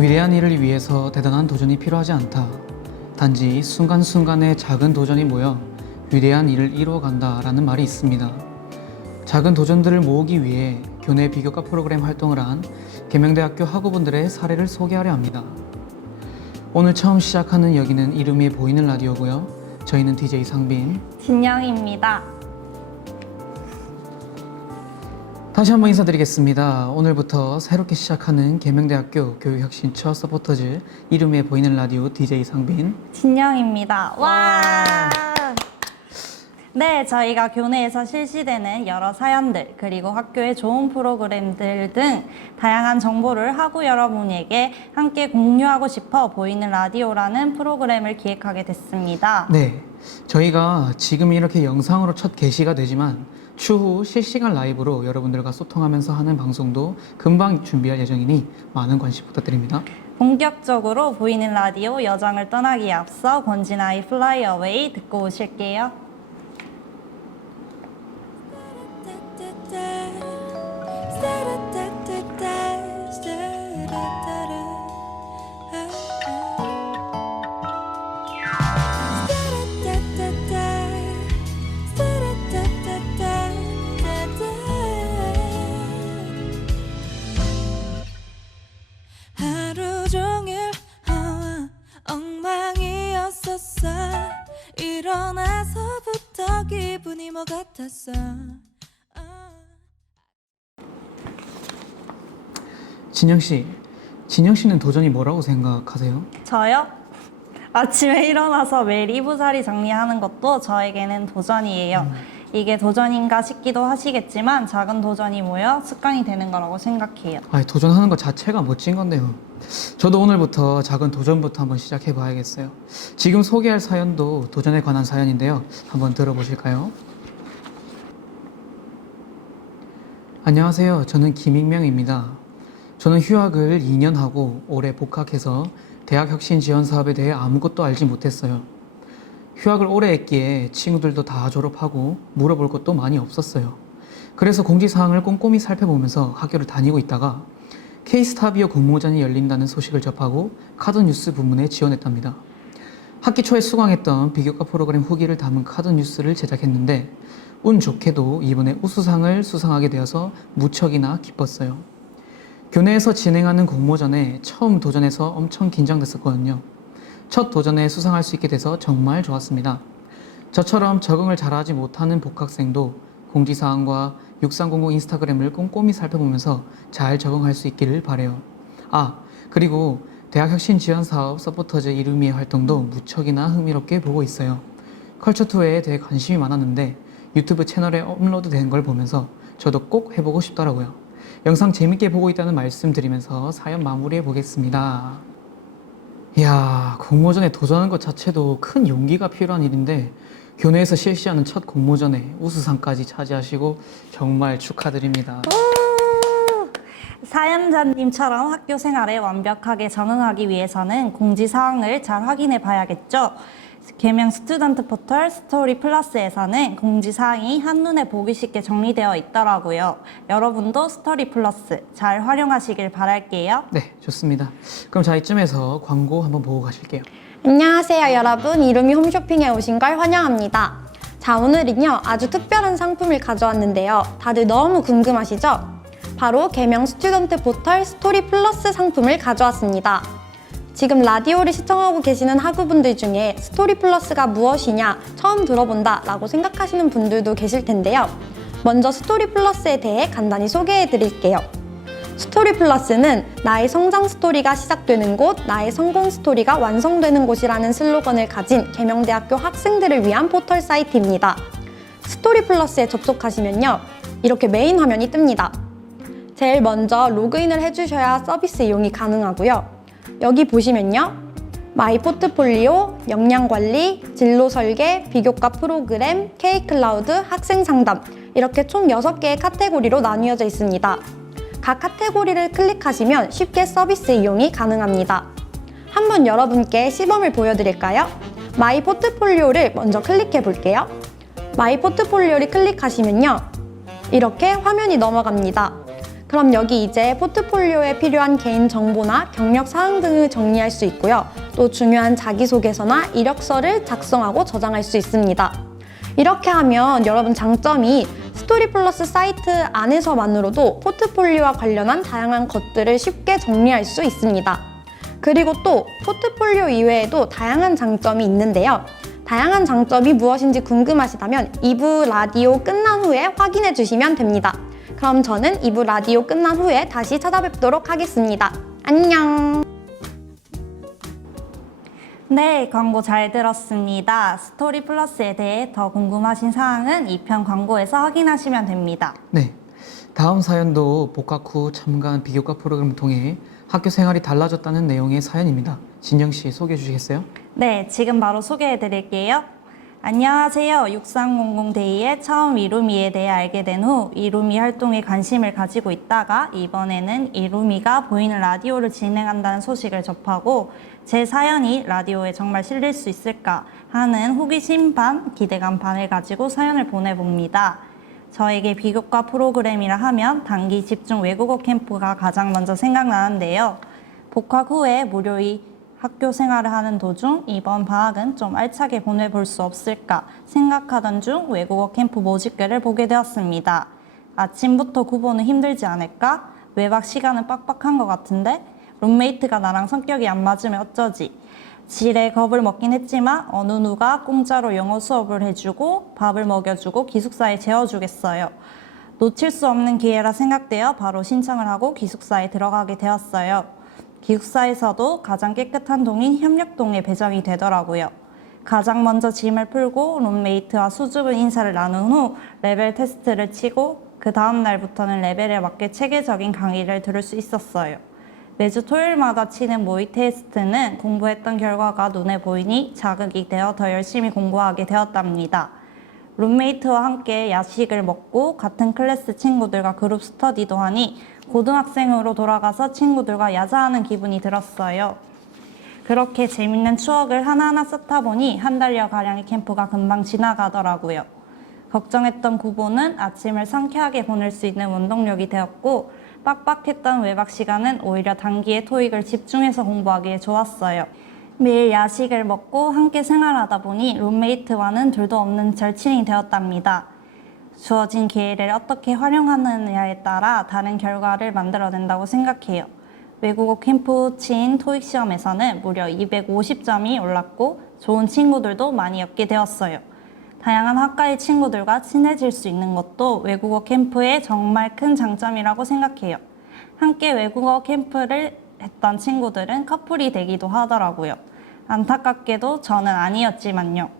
위대한 일을 위해서 대단한 도전이 필요하지 않다. 단지 순간순간의 작은 도전이 모여 위대한 일을 이루어간다 라는 말이 있습니다. 작은 도전들을 모으기 위해 교내 비교과 프로그램 활동을 한 계명대학교 학우분들의 사례를 소개하려 합니다. 오늘 처음 시작하는 여기는 이름이 보이는 라디오고요. 저희는 DJ 상빈. 진영입니다. 다시 한번 인사드리겠습니다. 오늘부터 새롭게 시작하는 계명대학교 교육혁신 첫 서포터즈 이름에 보이는 라디오 DJ 상빈. 진영입니다. 와! 네, 저희가 교내에서 실시되는 여러 사연들, 그리고 학교의 좋은 프로그램들 등 다양한 정보를 하고 여러분에게 함께 공유하고 싶어 보이는 라디오라는 프로그램을 기획하게 됐습니다. 네, 저희가 지금 이렇게 영상으로 첫 게시가 되지만 추후 실시간 라이브로 여러분들과 소통하면서 하는 방송도 금방 준비할 예정이니 많은 관심 부탁드립니다. 본격적으로 보이는 라디오 여정을 떠나기에 앞서 권진아의 Fly Away 듣고 오실게요. 같았어 어. 진영 씨, 진영 씨는 도전이 뭐라고 생각하세요? 저요? 아침에 일어나서 매일 이부자리 정리하는 것도 저에게는 도전이에요. 이게 도전인가 싶기도 하시겠지만 작은 도전이 모여 습관이 되는 거라고 생각해요. 아, 도전하는 것 자체가 멋진 건데요. 저도 오늘부터 작은 도전부터 한번 시작해 봐야겠어요. 지금 소개할 사연도 도전에 관한 사연인데요. 한번 들어보실까요? 안녕하세요. 저는 김익명입니다. 저는 휴학을 2년 하고 올해 복학해서 대학 혁신 지원 사업에 대해 아무것도 알지 못했어요. 휴학을 오래 했기에 친구들도 다 졸업하고 물어볼 것도 많이 없었어요. 그래서 공지사항을 꼼꼼히 살펴보면서 학교를 다니고 있다가 K스타비어 공모전이 열린다는 소식을 접하고 카드 뉴스 부문에 지원했답니다. 학기 초에 수강했던 비교과 프로그램 후기를 담은 카드 뉴스를 제작했는데 운 좋게도 이번에 우수상을 수상하게 되어서 무척이나 기뻤어요. 교내에서 진행하는 공모전에 처음 도전해서 엄청 긴장됐었거든요. 첫 도전에 수상할 수 있게 돼서 정말 좋았습니다. 저처럼 적응을 잘하지 못하는 복학생도 공지사항과 6300 인스타그램을 꼼꼼히 살펴보면서 잘 적응할 수 있기를 바래요. 아, 그리고 대학 혁신 지원 사업 서포터즈 이루미의 활동도 무척이나 흥미롭게 보고 있어요. 컬처투어에 대해 관심이 많았는데 유튜브 채널에 업로드 된 걸 보면서 저도 꼭 해보고 싶더라고요. 영상 재밌게 보고 있다는 말씀 드리면서 사연 마무리해 보겠습니다. 이야, 공모전에 도전하는 것 자체도 큰 용기가 필요한 일인데 교내에서 실시하는 첫 공모전에 우수상까지 차지하시고 정말 축하드립니다. 사연자님처럼 학교 생활에 완벽하게 적응하기 위해서는 공지사항을 잘 확인해 봐야겠죠. 개명 스튜던트 포털 스토리 플러스에서는 공지사항이 한눈에 보기 쉽게 정리되어 있더라고요. 여러분도 스토리 플러스 잘 활용하시길 바랄게요. 네, 좋습니다. 그럼 자 이쯤에서 광고 한번 보고 가실게요. 안녕하세요 여러분 이루미 홈쇼핑에 오신 걸 환영합니다 자 오늘은요 아주 특별한 상품을 가져왔는데요 다들 너무 궁금하시죠? 바로 개명 스튜던트 포털 스토리 플러스 상품을 가져왔습니다 지금 라디오를 시청하고 계시는 학우분들 중에 스토리 플러스가 무엇이냐 처음 들어본다 라고 생각하시는 분들도 계실 텐데요 먼저 스토리 플러스에 대해 간단히 소개해 드릴게요 스토리 플러스는 나의 성장 스토리가 시작되는 곳, 나의 성공 스토리가 완성되는 곳이라는 슬로건을 가진 계명대학교 학생들을 위한 포털 사이트입니다. 스토리 플러스에 접속하시면요. 이렇게 메인 화면이 뜹니다. 제일 먼저 로그인을 해주셔야 서비스 이용이 가능하고요. 여기 보시면요. 마이 포트폴리오, 역량 관리, 진로 설계, 비교과 프로그램, K 클라우드, 학생 상담 이렇게 총 6개의 카테고리로 나뉘어져 있습니다. 각 카테고리를 클릭하시면 쉽게 서비스 이용이 가능합니다. 한번 여러분께 시범을 보여드릴까요? 마이 포트폴리오를 먼저 클릭해 볼게요. 마이 포트폴리오를 클릭하시면요. 이렇게 화면이 넘어갑니다. 그럼 여기 이제 포트폴리오에 필요한 개인 정보나 경력 사항 등을 정리할 수 있고요. 또 중요한 자기소개서나 이력서를 작성하고 저장할 수 있습니다. 이렇게 하면 여러분 장점이 스토리 플러스 사이트 안에서만으로도 포트폴리오와 관련한 다양한 것들을 쉽게 정리할 수 있습니다. 그리고 또 포트폴리오 이외에도 다양한 장점이 있는데요. 다양한 장점이 무엇인지 궁금하시다면 2부 라디오 끝난 후에 확인해 주시면 됩니다. 그럼 저는 2부 라디오 끝난 후에 다시 찾아뵙도록 하겠습니다. 안녕! 네, 광고 잘 들었습니다. 스토리 플러스에 대해 더 궁금하신 사항은 2편 광고에서 확인하시면 됩니다. 네. 다음 사연도 복학 후 참가한 비교과 프로그램을 통해 학교 생활이 달라졌다는 내용의 사연입니다. 진영 씨 소개해 주시겠어요? 네, 지금 바로 소개해 드릴게요. 안녕하세요. 6300데이에 처음 이루미에 대해 알게 된 후 이루미 활동에 관심을 가지고 있다가 이번에는 이루미가 보이는 라디오를 진행한다는 소식을 접하고 제 사연이 라디오에 정말 실릴 수 있을까 하는 호기심 반 기대감 반을 가지고 사연을 보내봅니다. 저에게 비교과 프로그램이라 하면 단기 집중 외국어 캠프가 가장 먼저 생각나는데요. 복학 후에 무료의 학교 생활을 하는 도중 이번 방학은 좀 알차게 보내볼 수 없을까 생각하던 중 외국어 캠프 모집글을 보게 되었습니다. 아침부터 구보는 힘들지 않을까? 외박 시간은 빡빡한 것 같은데? 룸메이트가 나랑 성격이 안 맞으면 어쩌지? 질에 겁을 먹긴 했지만 어느 누가 공짜로 영어 수업을 해주고 밥을 먹여주고 기숙사에 재워주겠어요. 놓칠 수 없는 기회라 생각되어 바로 신청을 하고 기숙사에 들어가게 되었어요. 기숙사에서도 가장 깨끗한 동인 협력동에 배정이 되더라고요. 가장 먼저 짐을 풀고 룸메이트와 수줍은 인사를 나눈 후 레벨 테스트를 치고 그 다음 날부터는 레벨에 맞게 체계적인 강의를 들을 수 있었어요. 매주 토요일마다 치는 모의 테스트는 공부했던 결과가 눈에 보이니 자극이 되어 더 열심히 공부하게 되었답니다. 룸메이트와 함께 야식을 먹고 같은 클래스 친구들과 그룹 스터디도 하니 고등학생으로 돌아가서 친구들과 야자하는 기분이 들었어요. 그렇게 재밌는 추억을 하나하나 쌓다 보니 한 달여 가량의 캠프가 금방 지나가더라고요. 걱정했던 구보는 아침을 상쾌하게 보낼 수 있는 원동력이 되었고 빡빡했던 외박 시간은 오히려 단기에 토익을 집중해서 공부하기에 좋았어요. 매일 야식을 먹고 함께 생활하다 보니 룸메이트와는 둘도 없는 절친이 되었답니다. 주어진 기회를 어떻게 활용하느냐에 따라 다른 결과를 만들어낸다고 생각해요. 외국어 캠프 친 토익 시험에서는 무려 250점이 올랐고 좋은 친구들도 많이 얻게 되었어요. 다양한 학과의 친구들과 친해질 수 있는 것도 외국어 캠프의 정말 큰 장점이라고 생각해요. 함께 외국어 캠프를 했던 친구들은 커플이 되기도 하더라고요. 안타깝게도 저는 아니었지만요.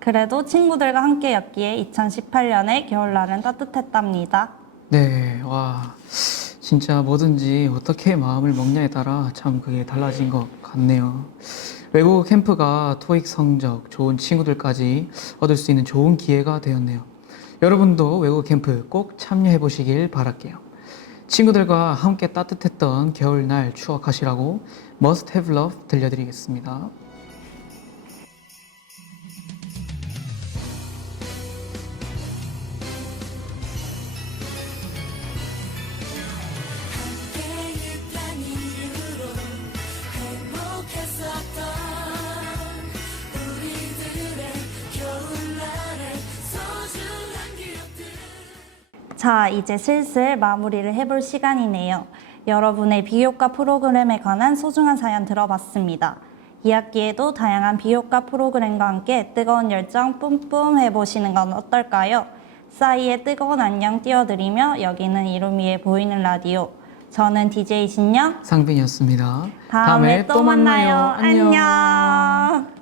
그래도 친구들과 함께였기에 2018년에 겨울날은 따뜻했답니다. 네, 와, 진짜 뭐든지 어떻게 마음을 먹냐에 따라 참 그게 달라진 것 같네요. 외국어 캠프가 토익 성적, 좋은 친구들까지 얻을 수 있는 좋은 기회가 되었네요. 여러분도 외국어 캠프 꼭 참여해 보시길 바랄게요. 친구들과 함께 따뜻했던 겨울날 추억하시라고 Must Have Love 들려드리겠습니다. 자, 이제 슬슬 마무리를 해볼 시간이네요. 여러분의 비교과 프로그램에 관한 소중한 사연 들어봤습니다. 2학기에도 다양한 비교과 프로그램과 함께 뜨거운 열정 뿜뿜 해보시는 건 어떨까요? 싸이의 뜨거운 안녕 띄워드리며 여기는 이루미의 보이는 라디오. 저는 DJ 신영. 상빈이었습니다. 다음에 또 만나요. 안녕.